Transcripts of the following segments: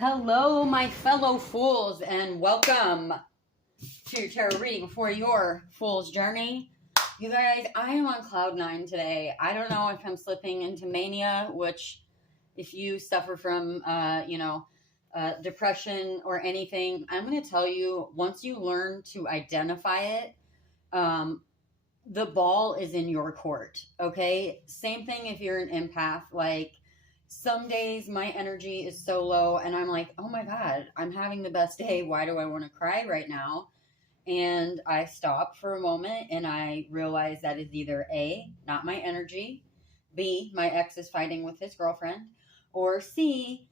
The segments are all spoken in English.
Hello, my fellow fools, and welcome to your tarot reading for your fool's journey. You guys, I am on cloud nine today. I don't know if I'm slipping into mania, which if you suffer from, depression or anything, I'm going to tell you, once you learn to identify it, the ball is in your court, okay? Same thing if you're an empath. Like, some days my energy is so low and I'm like, oh my God, I'm having the best day. Why do I want to cry right now? And I stop for a moment and I realize that is either A, not my energy, B, my ex is fighting with his girlfriend, or C,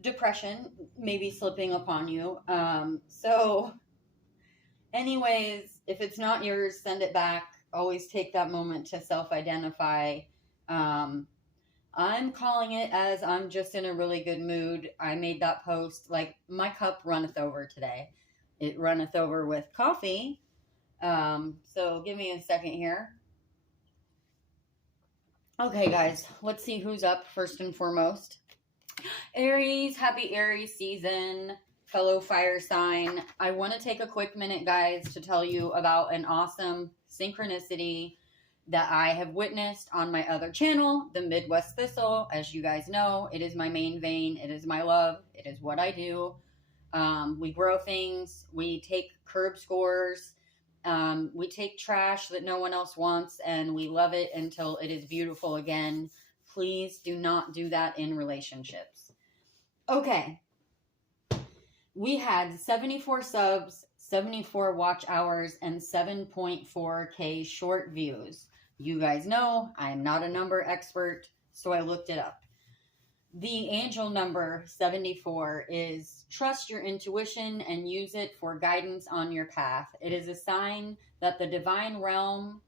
depression maybe slipping upon you. Anyways, if it's not yours, send it back. Always take that moment to self-identify. I'm calling it as I'm just in a really good mood. I made that post, like, my cup runneth over today. It runneth over with coffee. So give me a second here. Okay, guys, let's see who's up first and foremost. Aries, happy Aries season, fellow fire sign. I want to take a quick minute, guys, to tell you about an awesome synchronicity that I have witnessed on my other channel, the Midwest Thistle. As you guys know, it is my main vein. It is my love. It is what I do. We grow things. We take curb scores. We take trash that no one else wants, and we love it until it is beautiful again. Please do not do that in relationships. Okay. We had 74 subs, 74 watch hours, and 7.4K short views. You guys know I'm not a number expert, so I looked it up. The angel number 74 is trust your intuition and use it for guidance on your path. It is a sign that the divine realm,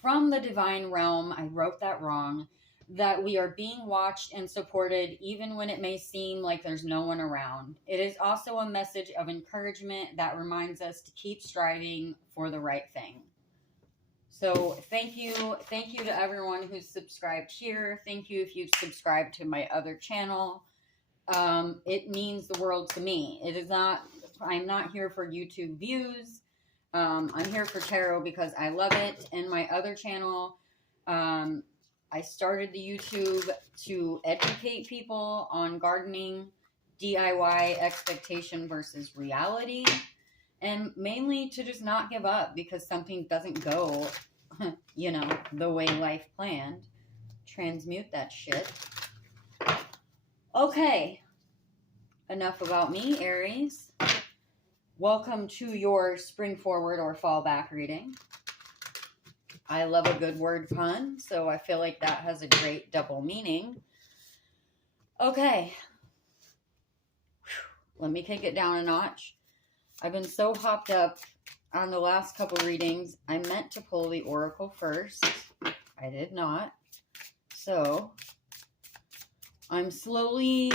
from the divine realm, I wrote that wrong, that we are being watched and supported even when it may seem like there's no one around. It is also a message of encouragement that reminds us to keep striving for the right thing. So thank you to everyone who's subscribed here. Thank you if you've subscribed to my other channel. It means the world to me. I'm not here for YouTube views. I'm here for tarot because I love it. And my other channel, I started the YouTube to educate people on gardening, DIY, expectation versus reality, and mainly to just not give up because something doesn't go, the way life planned. Transmute that shit. Okay, enough about me, Aries. Welcome to your spring forward or fall back reading. I love a good word pun, so I feel like that has a great double meaning. Okay. Let me kick it down a notch. I've been so hopped up on the last couple readings. I meant to pull the oracle first. I did not. So, I'm slowly,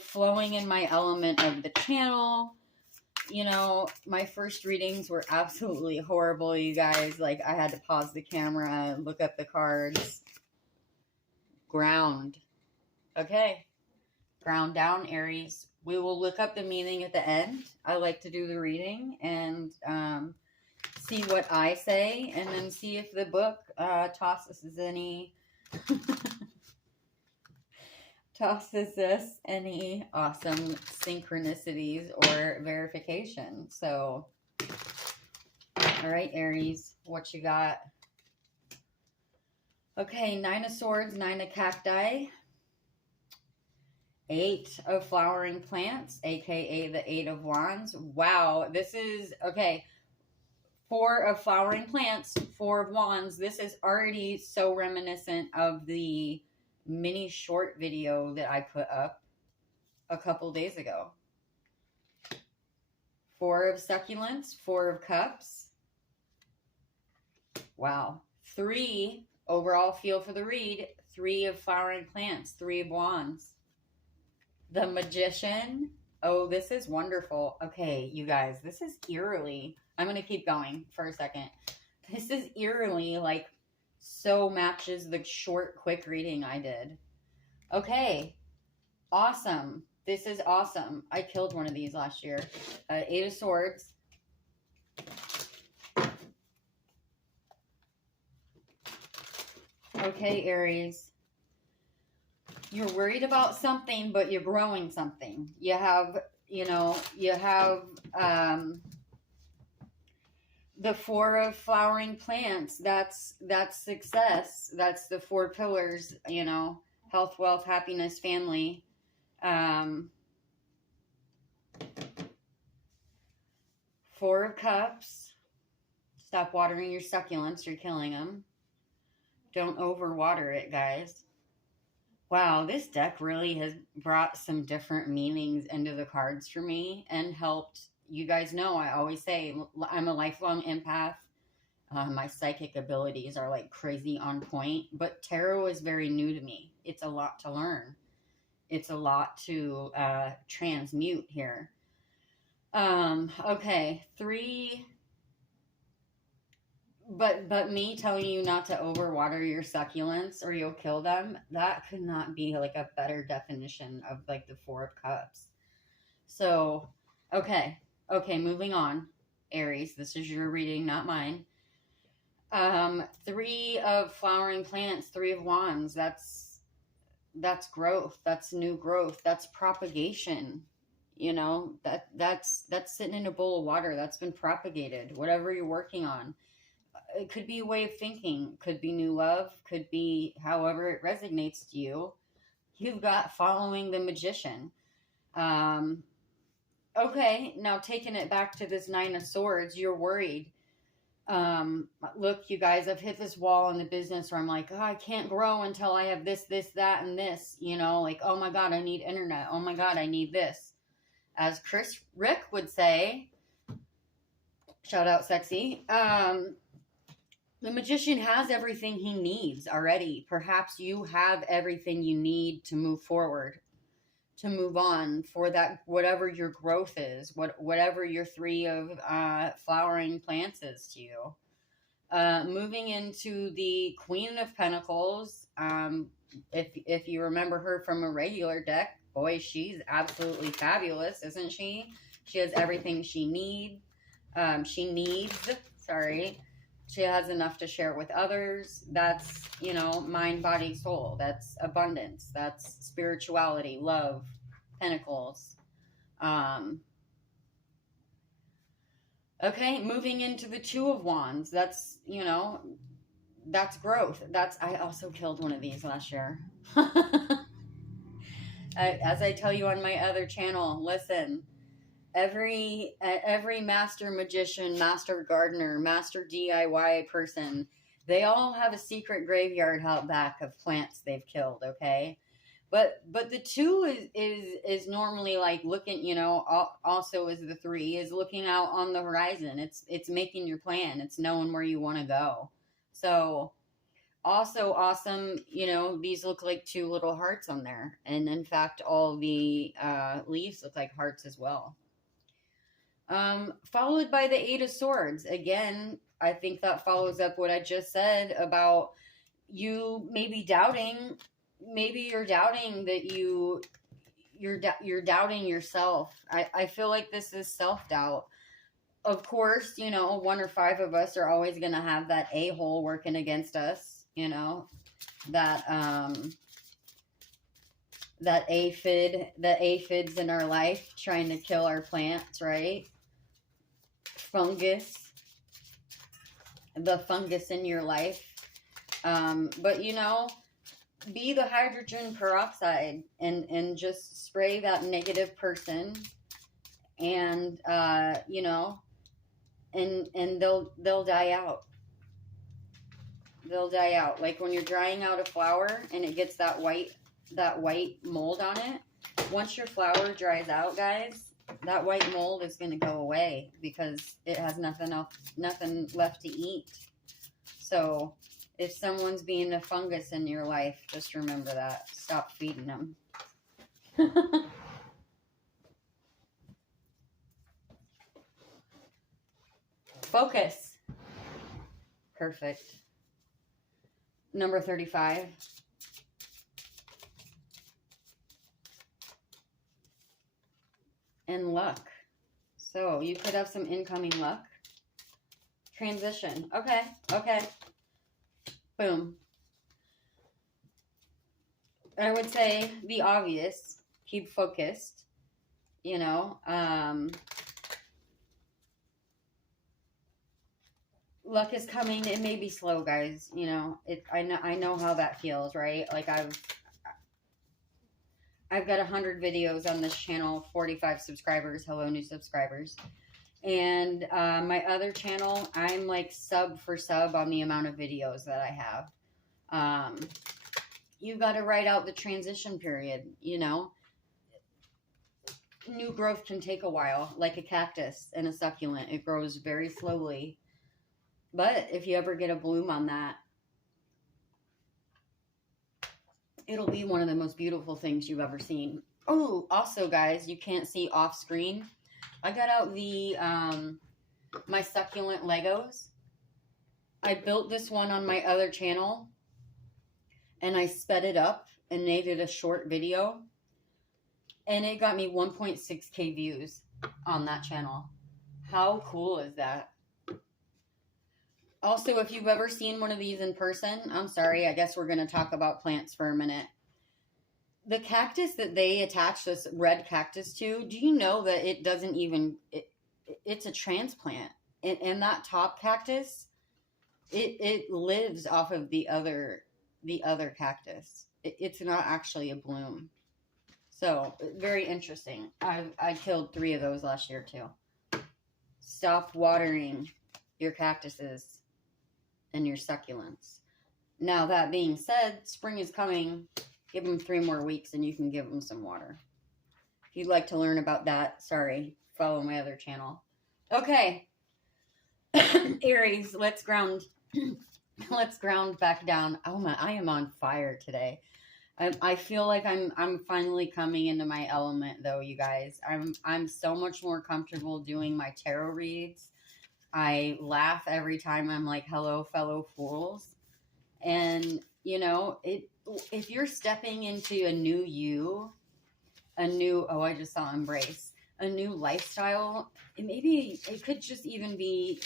flowing in my element of the channel. My first readings were absolutely horrible, you guys. I had to pause the camera, look up the cards. Ground. Okay. Ground down, Aries. We will look up the meaning at the end. I like to do the reading and see what I say, and then see if the book tosses us any awesome synchronicities or verification. So, all right, Aries, what you got? Okay, 9 of Swords, 9 of Cacti, 8 of Flowering Plants, aka the 8 of Wands. Wow, this is, okay, 4 of Flowering Plants, 4 of Wands. This is already so reminiscent of the mini short video that I put up a couple days ago. 4 of Succulents, 4 of Cups. Wow. 3, overall feel for the read, 3 of Flowering Plants, 3 of Wands. The Magician. Oh, this is wonderful. Okay, you guys, this is eerily, I'm going to keep going for a second. This is eerily, so matches the short, quick reading I did. Okay. Awesome. This is awesome. I killed one of these last year. 8 of Swords. Okay, Aries. You're worried about something, but you're growing something. You have, the 4 of flowering plants. That's success. That's the 4 pillars, health, wealth, happiness, family. 4 of Cups. Stop watering your succulents. You're killing them. Don't overwater it, guys. Wow, this deck really has brought some different meanings into the cards for me and helped. You guys know I always say I'm a lifelong empath. My psychic abilities are like crazy on point, but tarot is very new to me. It's a lot to learn. It's a lot to transmute here. Okay, 3. But me telling you not to overwater your succulents or you'll kill them, that could not be like a better definition of like the 4 of Cups. So, okay, moving on. Aries, this is your reading, not mine. 3 of flowering plants, 3 of Wands. That's growth. That's new growth. That's propagation. That's sitting in a bowl of water. That's been propagated. Whatever you're working on. It could be a way of thinking, could be new love, could be however it resonates to you. You've got following the Magician. Okay, now taking it back to this 9 of Swords, you're worried. Look, you guys, I've hit this wall in the business where I'm like, I can't grow until I have this, that, and this, like, oh my God, I need internet. Oh my God, I need this. As Chris Rick would say, shout out sexy, the Magician has everything he needs already. Perhaps you have everything you need to move forward, to move on for that, whatever your growth is, whatever your 3 of flowering plants is to you. Moving into the Queen of Pentacles, if you remember her from a regular deck, boy, she's absolutely fabulous, isn't she? She has everything she needs. She has enough to share with others. That's, mind, body, soul. That's abundance. That's spirituality, love, pentacles. Okay, moving into the 2 of Wands. That's, that's growth. I also killed one of these last year. As I tell you on my other channel, listen. Every master magician, master gardener, master DIY person, they all have a secret graveyard out back of plants they've killed, okay? But the 2 is normally like looking, also is the 3 is looking out on the horizon. It's making your plan. It's knowing where you want to go. So also awesome, these look like 2 little hearts on there. And in fact, all the leaves look like hearts as well. Followed by the 8 of Swords. Again, I think that follows up what I just said about you maybe doubting. Maybe you're doubting that you're doubting yourself. I feel like this is self-doubt. Of course, 1 or 5 of us are always going to have that a-hole working against us, that aphids in our life trying to kill our plants, right? Fungus, the fungus in your life. But be the hydrogen peroxide and just spray that negative person, and and they'll die out. They'll die out. Like when you're drying out a flower and it gets that white mold on it. Once your flower dries out, guys, that white mold is going to go away because it has nothing left to eat. So if someone's being a fungus in your life, just remember that. Stop feeding them. Focus. Perfect. Number 35. and luck. So you could have some incoming luck. Transition. Okay. Okay. Boom. I would say the obvious. Keep focused. You know. Luck is coming. It may be slow, guys. You know. I know how that feels, right? Like I've got 100 videos on this channel, 45 subscribers. Hello, new subscribers. And my other channel, I'm like sub for sub on the amount of videos that I have. You've got to write out the transition period, you know. New growth can take a while, like a cactus and a succulent. It grows very slowly. But if you ever get a bloom on that, it'll be one of the most beautiful things you've ever seen. Oh, also, guys, you can't see off screen. I got out the my succulent Legos. I built this one on my other channel, and I sped it up and made it a short video, and it got me 1.6K views on that channel. How cool is that? Also, if you've ever seen one of these in person, I'm sorry, I guess we're going to talk about plants for a minute. The cactus that they attach this red cactus to, do you know that it doesn't even, it's a transplant. And that top cactus, it lives off of the other cactus. It's not actually a bloom. So, very interesting. I killed 3 of those last year too. Stop watering your cactuses and your succulents. Now, that being said, spring is coming. Give them 3 more weeks and you can give them some water. If you'd like to learn about that, sorry, follow my other channel. Okay. Aries, let's ground. Let's ground back down. Oh my, I am on fire today. I feel like I'm finally coming into my element though, you guys. I'm so much more comfortable doing my tarot reads. I laugh every time I'm like, hello, fellow fools. And, you know, if you're stepping into a new you, I just saw embrace, a new lifestyle, maybe it could just even be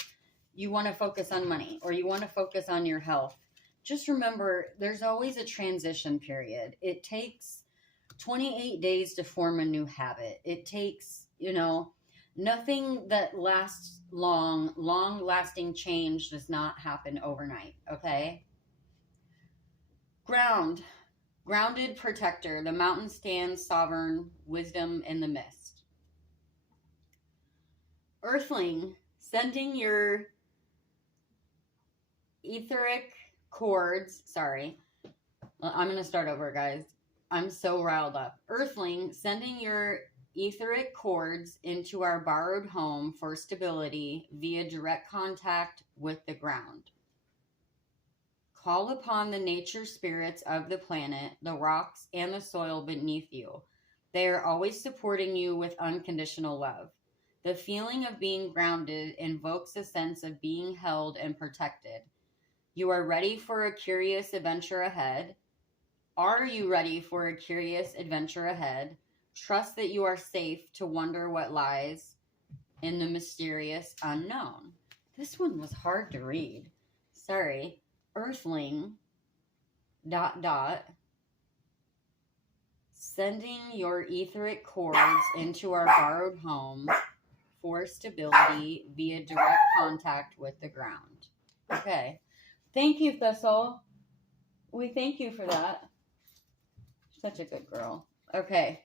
you want to focus on money or you want to focus on your health. Just remember, there's always a transition period. It takes 28 days to form a new habit. It takes, you know, nothing that lasts long-lasting change does not happen overnight, okay? Grounded protector. The mountain stands sovereign, wisdom in the mist. Earthling, sending your etheric cords. Sorry. I'm going to start over, guys. I'm so riled up. Earthling, sending your etheric cords into our borrowed home for stability via direct contact with the ground. Call upon the nature spirits of the planet, the rocks, and the soil beneath you. They are always supporting you with unconditional love. The feeling of being grounded invokes a sense of being held and protected. You are ready for a curious adventure ahead. Are you ready for a curious adventure ahead? Trust that you are safe to wonder what lies in the mysterious unknown. This one was hard to read. Sorry. Earthling, ... sending your etheric cords into our borrowed home for stability via direct contact with the ground. Okay. Thank you, Thistle. We thank you for that. Such a good girl. Okay.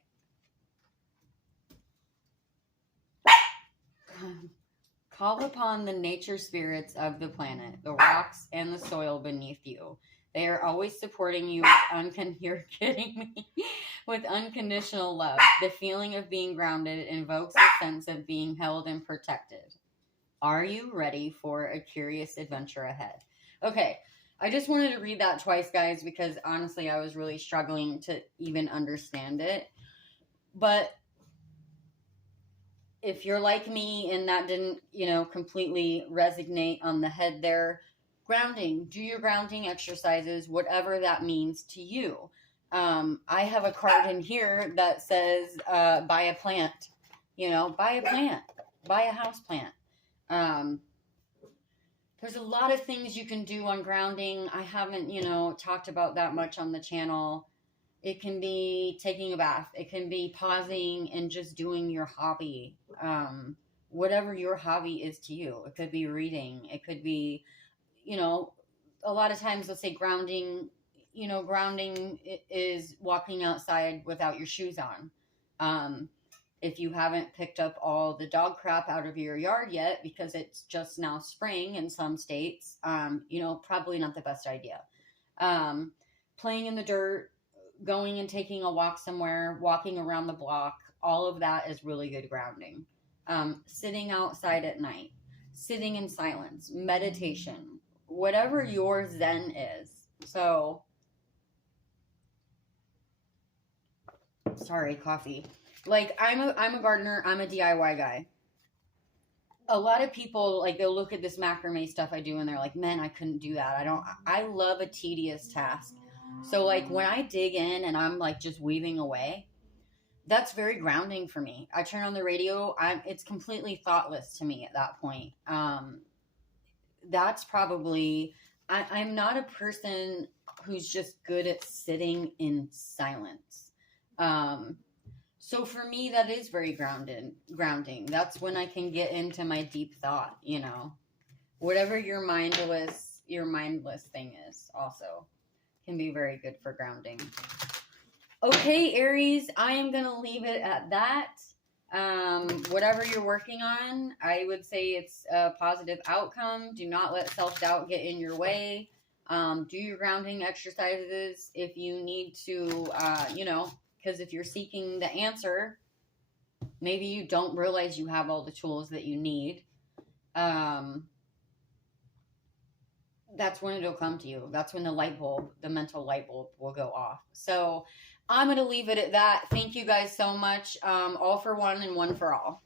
Call upon the nature spirits of the planet, the rocks and the soil beneath you. They are always supporting you with you're kidding me, with unconditional love. The feeling of being grounded invokes a sense of being held and protected. Are you ready for a curious adventure ahead? Okay, I just wanted to read that twice, guys, because honestly, I was really struggling to even understand it. But if you're like me and that didn't, completely resonate on the head there, grounding, do your grounding exercises, whatever that means to you. I have a card in here that says, buy a plant. You know, buy a plant, buy a house plant. There's a lot of things you can do on grounding. I haven't, talked about that much on the channel. It can be taking a bath. It can be pausing and just doing your hobby. Whatever your hobby is to you. It could be reading. It could be, a lot of times, let's say grounding, grounding is walking outside without your shoes on. If you haven't picked up all the dog crap out of your yard yet, because it's just now spring in some states, probably not the best idea. Playing in the dirt, going and taking a walk somewhere, walking around the block, all of that is really good grounding. Sitting outside at night, sitting in silence, meditation, whatever your Zen is. So, sorry, coffee. Like, I'm a gardener. I'm a DIY guy. A lot of people, like, they'll look at this macrame stuff I do and they're like, man, I couldn't do that. I love a tedious task. So, like, when I dig in and I'm, like, just weaving away, that's very grounding for me. I turn on the radio. It's completely thoughtless to me at that point. That's probably, I'm not a person who's just good at sitting in silence. So for me, that is very grounding. That's when I can get into my deep thought, whatever your mindless thing is also can be very good for grounding. Okay, Aries, I am going to leave it at that. Whatever you're working on, I would say it's a positive outcome. Do not let self-doubt get in your way. Do your grounding exercises if you need to, because if you're seeking the answer, maybe you don't realize you have all the tools that you need. That's when it'll come to you. That's when the mental light bulb will go off. So I'm going to leave it at that. Thank you guys so much. All for one and one for all.